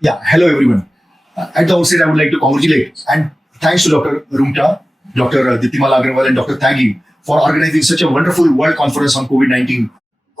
Yeah, hello everyone. At the outset, I would like to congratulate and thanks to Dr. Rumta, Dr. Dittimala Agrawal, and Dr. Tagli for organizing such a wonderful world conference on COVID-19.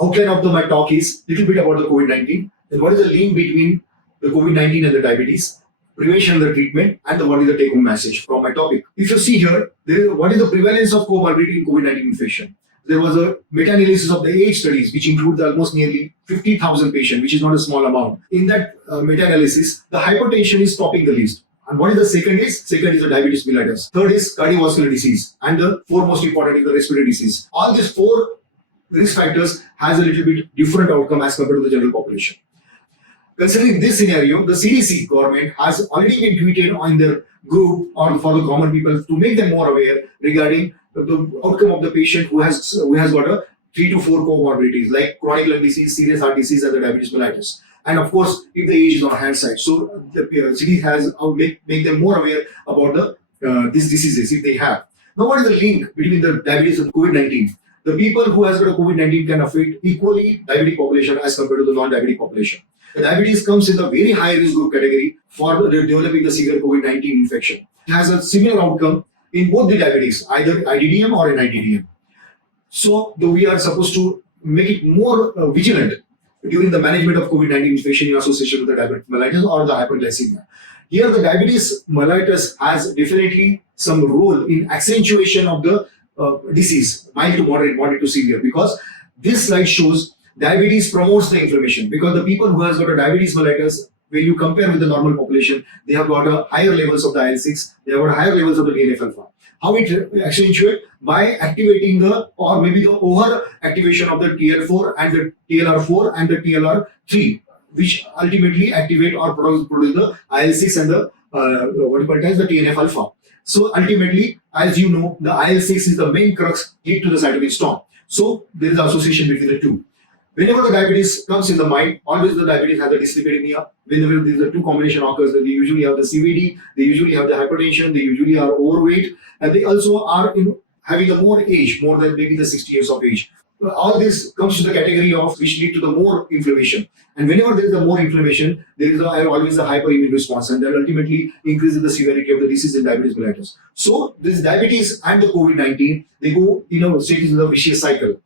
Outline of my talk is little bit about the COVID-19 and what is the link between the COVID-19 and the diabetes, prevention and the treatment, and what is the take-home message from my topic. If you see here, what is the prevalence of comorbidity in COVID-19 infection? There was a meta-analysis of the age studies, which includes almost nearly 50,000 patients, which is not a small amount. In that meta-analysis, the hypertension is topping the list. And what is the second is? Second is the diabetes mellitus. Third is cardiovascular disease. And the four most important is the respiratory disease. All these four risk factors has a little bit different outcome as compared to the general population. Considering this scenario, the CDC government has already been tweeted on their group or for the common people to make them more aware regarding the outcome of the patient who has got a 3 to 4 comorbidities like chronic lung disease, serious heart disease, and the diabetes mellitus. And of course, if the age is on hand side, so the CDC has make them more aware about the these diseases if they have. Now, what is the link between the diabetes and COVID-19? The people who has got a COVID-19 can affect equally diabetic population as compared to the non-diabetic population. The diabetes comes in the very high risk group category for developing the severe COVID-19 infection. It has a similar outcome in both the diabetes, either IDDM or NIDDM. So, though we are supposed to make it more vigilant during the management of COVID-19 infection in association with the diabetes mellitus or the hyperglycemia. Here, the diabetes mellitus has definitely some role in accentuation of the disease, mild to moderate to severe, because this slide shows diabetes promotes the inflammation, because the people who has got a diabetes mellitus, when you compare with the normal population, they have got a higher levels of the IL-6, they have got higher levels of the TNF-alpha. How it accentuate? By activating or maybe the over activation of the TL4 and the TLR4 and the TLR3, which ultimately activate or produce the IL-6 and the the TNF-alpha. So ultimately, as you know, the IL-6 is the main crux lead to the cytokine storm. So there is an association between the two. Whenever the diabetes comes in the mind, always the diabetes has the dyslipidemia. Whenever the two combination occurs, they usually have the CVD, they usually have the hypertension, they usually are overweight, and they also are having a more age, more than maybe the 60 years of age. All this comes to the category of which lead to the more inflammation. And whenever there is a more inflammation, there is always a hyperimmune response, and that ultimately increases the severity of the disease in diabetes mellitus. So this diabetes and the COVID-19, they go straight into the vicious cycle,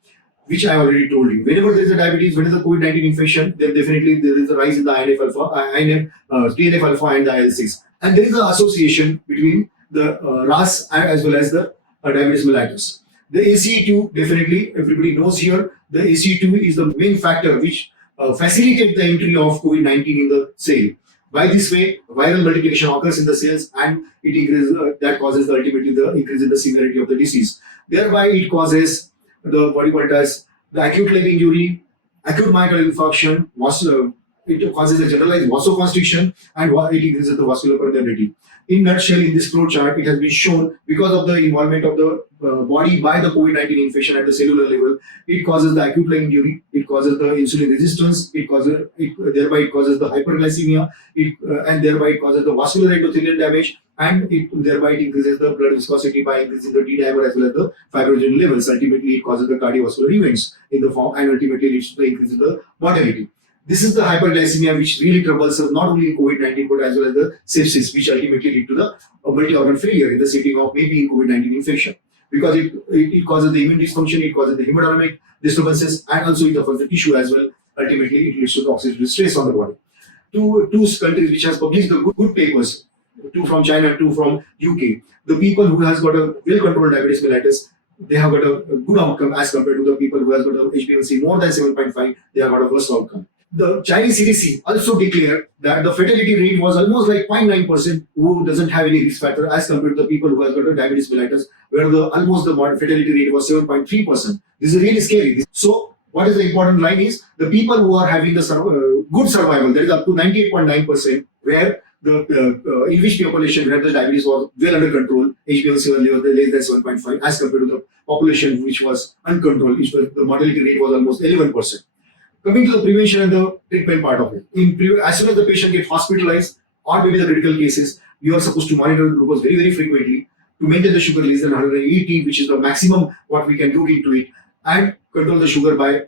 which I already told you. Whenever there is a diabetes, when there is a COVID-19 infection, then definitely there is a rise in the TNF-alpha and the IL-6. And there is an association between the RAS as well as the diabetes mellitus. The ACE2, definitely everybody knows here, the ACE2 is the main factor which facilitates the entry of COVID-19 in the cell. By this way, viral multiplication occurs in the cells, and it increases, that causes ultimately the increase in the severity of the disease. Thereby, it causes the acute leg injury, acute myocardial infarction, it causes a generalized vasoconstriction, and it increases the vascular permeability. In nutshell, in this flow chart, it has been shown because of the involvement of the body by the COVID-19 infection at the cellular level, it causes the acute leg injury, it causes the insulin resistance, thereby it causes the hyperglycemia, and thereby it causes the vascular endothelial damage, and thereby it increases the blood viscosity by increasing the D-dimer as well as the fibrogen levels. Ultimately, it causes the cardiovascular events in the form, and ultimately leads to the increase in the mortality. This is the hyperglycemia which really troubles us not only in COVID-19 but as well as the sepsis, which ultimately lead to the multi-organ failure in the setting of maybe in COVID-19 infection, because it causes the immune dysfunction, it causes the hemodynamic disturbances, and also it affects the tissue as well. Ultimately, it leads to the oxidative stress on the body. Two countries which has published the good papers, two from China, two from UK. The people who has got a well-controlled diabetes mellitus, they have got a good outcome as compared to the people who has got a HbA1c more than 7.5, they have got a worse outcome. The Chinese CDC also declared that the fatality rate was almost like 0.9% who doesn't have any risk factor as compared to the people who has got a diabetes mellitus, where the fatality rate was 7.3%. This is really scary. So what is the important line is the people who are having the good survival, that is up to 98.9%, where the in which population where the diabetes was well under control, HbA1c level less than 7.5, as compared to the population which was uncontrolled, which was, the mortality rate was almost 11%. Coming to the prevention and the treatment part of it, as soon as the patient gets hospitalized or maybe the critical cases, you are supposed to monitor the glucose very, very frequently to maintain the sugar less than 180, which is the maximum what we can do into it, and control the sugar by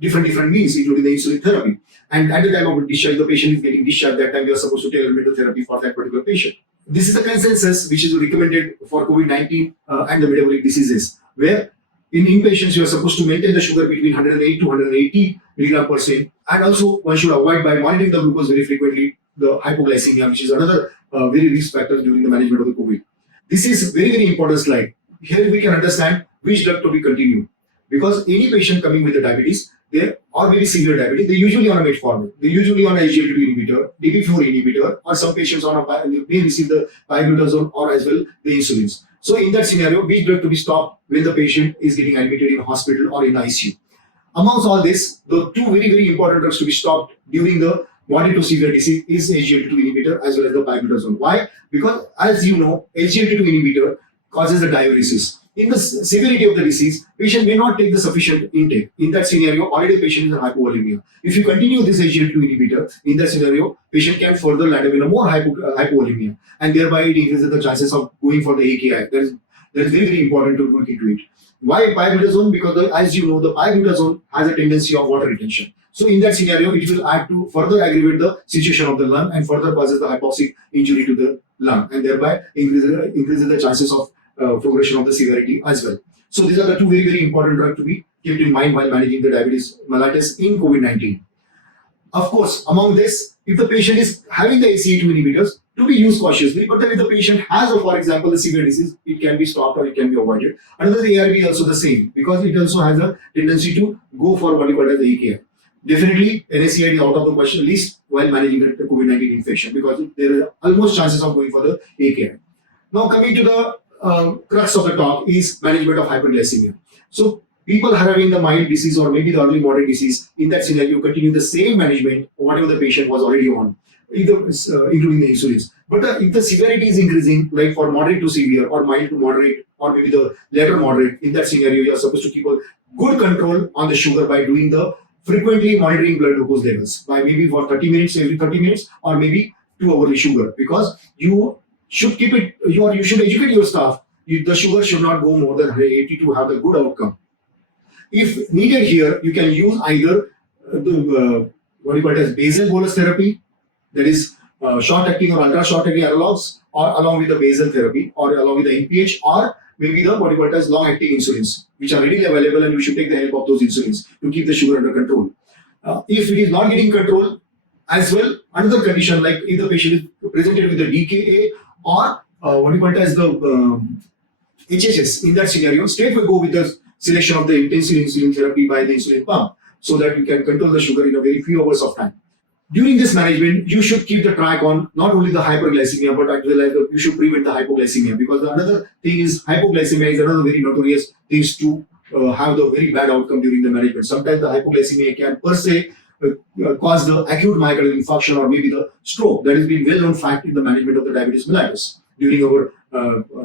different means, including the insulin therapy. And at the time of discharge, the patient is getting discharged. That time, you are supposed to tailor made the therapy for that particular patient. This is the consensus which is recommended for COVID-19 and the metabolic diseases, where in inpatients, you are supposed to maintain the sugar between 108 to 180 milligram per cent. And also, one should avoid by monitoring the glucose very frequently, the hypoglycemia, which is another very risk factor during the management of the COVID. This is very, very important slide. Here we can understand which drug to be continued. Because any patient coming with the diabetes, they or maybe severe diabetes, they usually on a metformin, they usually on a SGLT2 inhibitor, DPP4 inhibitor, or some patients on a may receive the pioglitazone or as well the insulins. So in that scenario, which drug to be stopped when the patient is getting admitted in a hospital or in ICU? Amongst all this, the two very, very important drugs to be stopped during the moderate to severe disease is SGLT2 inhibitor as well as the pioglitazone. Why? Because as you know, SGLT2 inhibitor causes the diuresis. In the severity of the disease, patient may not take the sufficient intake. In that scenario, already the patient is in hypovolemia. If you continue this SGLT2 inhibitor, in that scenario, patient can further land up in a more hypovolemia, and thereby it increases the chances of going for the AKI. That is very, very important to look into it. Why pioglitazone? Because as you know, the pioglitazone has a tendency of water retention. So in that scenario, it will add to further aggravate the situation of the lung and further causes the hypoxic injury to the lung, and thereby increases the chances of progression of the severity as well. So these are the two very, very important drugs to be kept in mind while managing the diabetes mellitus in COVID-19. Of course, among this, if the patient is having the ACE2 inhibitors, to be used cautiously, but then if the patient has, for example, the severe disease, it can be stopped or it can be avoided. Another ARB also the same, because it also has a tendency to go for what you call as the AKI. Definitely, NSAID is out of the question, at least while managing the COVID-19 infection, because there are almost chances of going for the AKI. Now coming to the crux of the talk is management of hyperglycemia. So people having the mild disease or maybe the early moderate disease, in that scenario, continue the same management whatever the patient was already on, either including the insulins. But if the severity is increasing, like for moderate to severe or mild to moderate or maybe the later moderate, in that scenario, you are supposed to keep a good control on the sugar by doing the frequently monitoring blood glucose levels by maybe for 30 minutes, every 30 minutes, or maybe 2 hourly sugar, because you should keep it, you should educate your staff. The sugar should not go more than 180 to have a good outcome. If needed here, you can use either what you call it as basal bolus therapy, that is short-acting or ultra-short-acting analogs, or along with the basal therapy, or along with the NPH, or maybe the what you call it as long-acting insulins, which are readily available, and you should take the help of those insulins to keep the sugar under control. If it is not getting control, as well, another condition like if the patient is presented with the DKA or what you call it as the HHS, in that scenario, straight will go with the selection of the intensive insulin therapy by the insulin pump, so that you can control the sugar in a very few hours of time. During this management, you should keep the track on not only the hyperglycemia, but as well as you should prevent the hypoglycemia, because another thing is hypoglycemia is another very notorious thing to have the very bad outcome during the management. Sometimes the hypoglycemia can per se cause the acute myocardial infarction or maybe the stroke. That has been well known fact in the management of the diabetes mellitus during our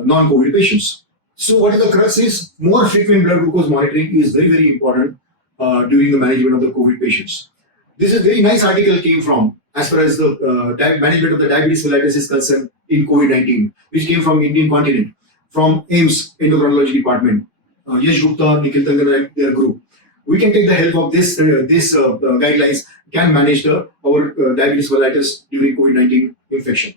non-COVID patients. So what is the crux is more frequent blood glucose monitoring is very, very important during the management of the COVID patients. This is a very nice article came from as far as the management of the diabetes mellitus is concerned in COVID-19, which came from Indian continent, from AIIMS endocrinology department. Yash Gupta, Nikhil Tangan and their group. We can take the help of this guidelines, can manage our diabetes mellitus during COVID-19 infection.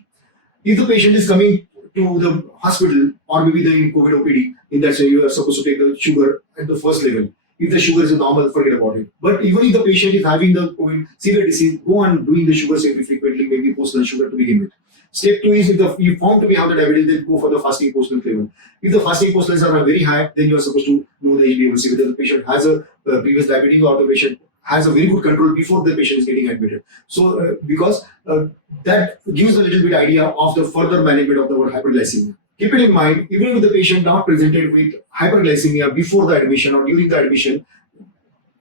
If the patient is coming to the hospital or maybe the COVID OPD, in that scenario, you are supposed to take the sugar at the first level. If the sugar is normal, forget about it. But even if the patient is having the COVID severe disease, go on doing the sugar safely frequently, maybe post-lunch sugar to begin with. Step 2 is if you found to be have the diabetes, then go for the fasting post-lunch level. If the fasting post-lunch are very high, then you are supposed to know the HbA1c, whether the patient has a previous diabetes or the patient has a very good control before the patient is getting admitted. So because that gives a little bit idea of the further management of the hyperglycemia. Keep it in mind, even if the patient not presented with hyperglycemia before the admission or during the admission,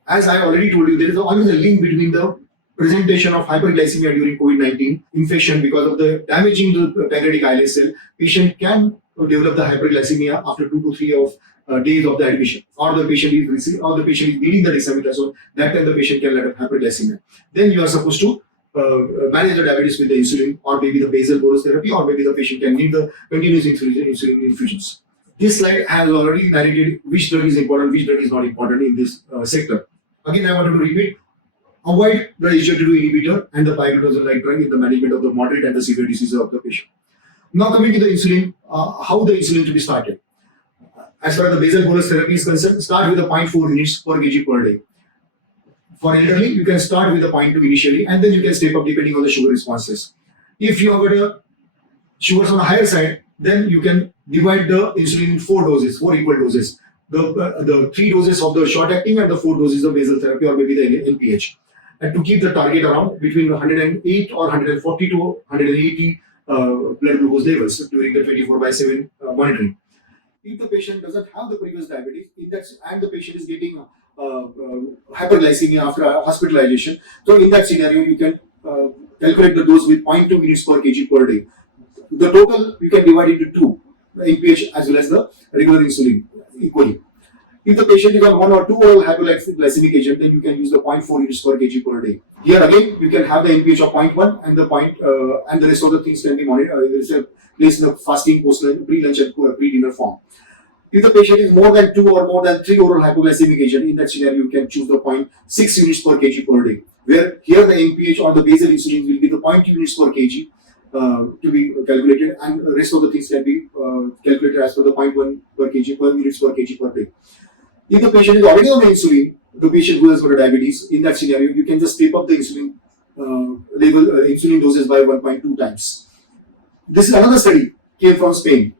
as I already told you, there is always a link between the presentation of hyperglycemia during COVID-19 infection because of the damaging the pancreatic islet cell. Patient can develop the hyperglycememia after 2 to 3 days of the admission, or the patient is needing the dexamethasone. That time the patient can have hyperglycemia. Then you are supposed to manage the diabetes with the insulin, or maybe the basal bolus therapy, or maybe the patient can need the continuous insulin infusions. This slide has already narrated which drug is important, which drug is not important in this sector. Again, I wanted to repeat. avoid the SGLT2 inhibitor and the pioglitazone-like drug in the management of the moderate and the severe disease of the patient. Now coming to the insulin, how the insulin to be started. As far as the basal bolus therapy is concerned, start with the 0.4 units per kg per day. For elderly, you can start with the 0.2 initially, and then you can step up depending on the sugar responses. If you have got a sugars on the higher side, then you can divide the insulin in 4 equal doses. The 3 doses of the short acting and the 4 doses of basal therapy, or maybe the NPH. And to keep the target around between 108 or 140 to 180 blood glucose levels during the 24/7 monitoring. If the patient doesn't have the previous diabetes, and the patient is getting hyperglycemia after hospitalization, so in that scenario, you can calculate the dose with 0.2 units per kg per day. The total you can divide into 2, the NPH as well as the regular insulin equally. If the patient is on 1 or 2 oral hypoglycemic agent, then you can use the 0.4 units per kg per day. Here again, you can have the NPH of 0.1 and the rest of the things can be placed in the fasting, post-lunch, pre-lunch and pre-dinner form. If the patient is more than 2 or more than 3 oral hypoglycemic agent, in that scenario, you can choose the 0.6 units per kg per day. Where here the NPH or the basal insulin will be the 0.2 units per kg to be calculated, and the rest of the things can be calculated as per the 0.1 per kg per units per kg per day. If the patient is already on the insulin, the patient who has got a diabetes, in that scenario, you can just step up the insulin insulin doses by 1.2 times. This is another study came from Spain,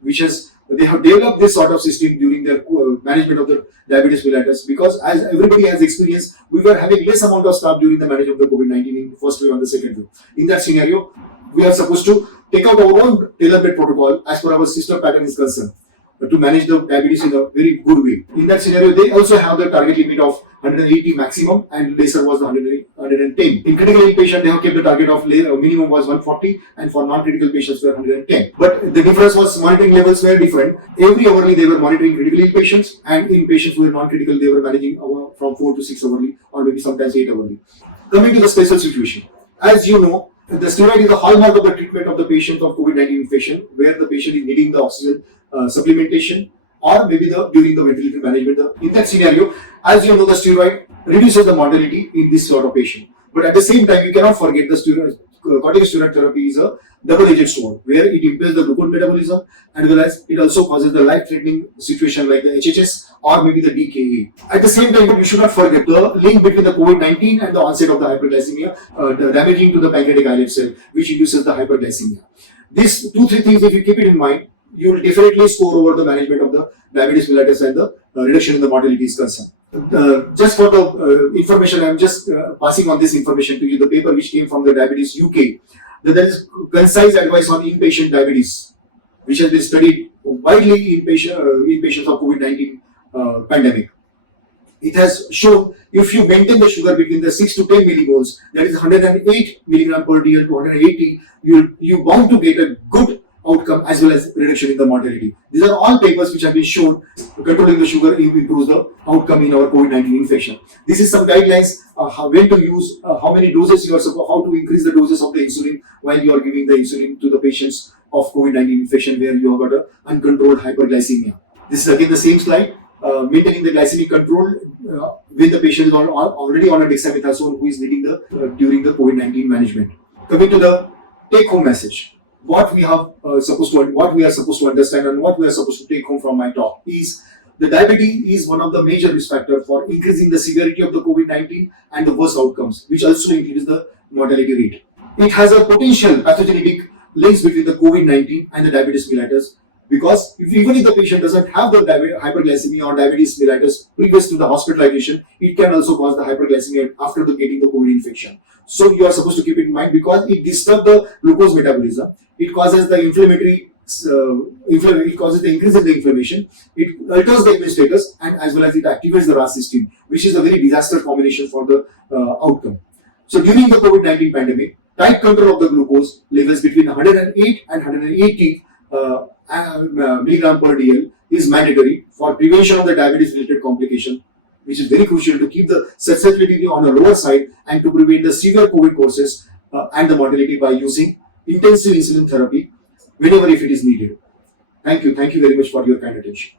they have developed this sort of system during their management of the diabetes mellitus, because as everybody has experienced, we were having less amount of staff during the management of the COVID-19 in the first wave and the second wave. In that scenario, we are supposed to take out our own tailor-made protocol as per our system pattern is concerned to manage the diabetes in a very good way. In that scenario, they also have the target limit of 180 maximum, and lesser was the 110. In critical ill patient, they have kept the target of minimum was 140, and for non-critical patients were 110. But the difference was monitoring levels were different. Every hourly they were monitoring critical ill patients, and in patients who were non-critical, they were managing from 4 to 6 hourly, or maybe sometimes 8 hourly. Coming to the special situation, as you know, the steroid is the hallmark of the treatment of the patient of COVID-19 infection, where the patient is needing the oxygen supplementation, or maybe during the ventilator management. In that scenario, as you know, the steroid reduces the mortality in this sort of patient. But at the same time, you cannot forget the corticosteroid therapy is a double-edged sword, where it impairs the glucose metabolism, and well as it also causes the life-threatening situation like the HHS or maybe the DKA. At the same time, you should not forget the link between the COVID-19 and the onset of the hyperglycemia, the damaging to the pancreatic islet cell, which induces the hyperglycemia. These 2-3 things, if you keep it in mind, you will definitely score over the management of the diabetes mellitus and the reduction in the mortality is concerned. Just for the information, I am just passing on this information to you, the paper which came from the Diabetes UK. There is concise advice on inpatient diabetes, which has been studied widely in patients of COVID-19 pandemic. It has shown if you maintain the sugar between the 6 to 10 millimoles, that is 108 milligram per DL to 180, you bound to get a good outcome as well as reduction in the mortality. These are all papers which have been shown controlling the sugar improves the outcome in our COVID-19 infection. This is some guidelines when to use, how many doses you are supposed, how to increase the doses of the insulin while you are giving the insulin to the patients of COVID-19 infection where you have got a uncontrolled hyperglycemia. This is again the same slide, maintaining the glycemic control when the patient is already on a dexamethasone who is needing the during the COVID-19 management. Coming to the take-home message. What we are supposed to understand and what we are supposed to take home from my talk is the diabetes is one of the major risk factors for increasing the severity of the COVID-19 and the worst outcomes, which also increases the mortality rate. It has a potential pathogenic links between the COVID-19 and the diabetes mellitus, because even if the patient doesn't have the hyperglycemia or diabetes mellitus previous to the hospitalization, it can also cause the hyperglycemia after getting the COVID infection. So you are supposed to keep it in mind because it disturbs the glucose metabolism. It causes the it causes the increase in the inflammation. It alters the immune status, and as well as it activates the RAS system, which is a very disaster combination for the outcome. So during the COVID-19 pandemic, tight control of the glucose levels between 108 and 180 milligram per DL is mandatory for prevention of the diabetes-related complication, which is very crucial to keep the susceptibility on the lower side and to prevent the severe COVID courses and the mortality by using intensive insulin therapy whenever if it is needed. Thank you very much for your kind attention.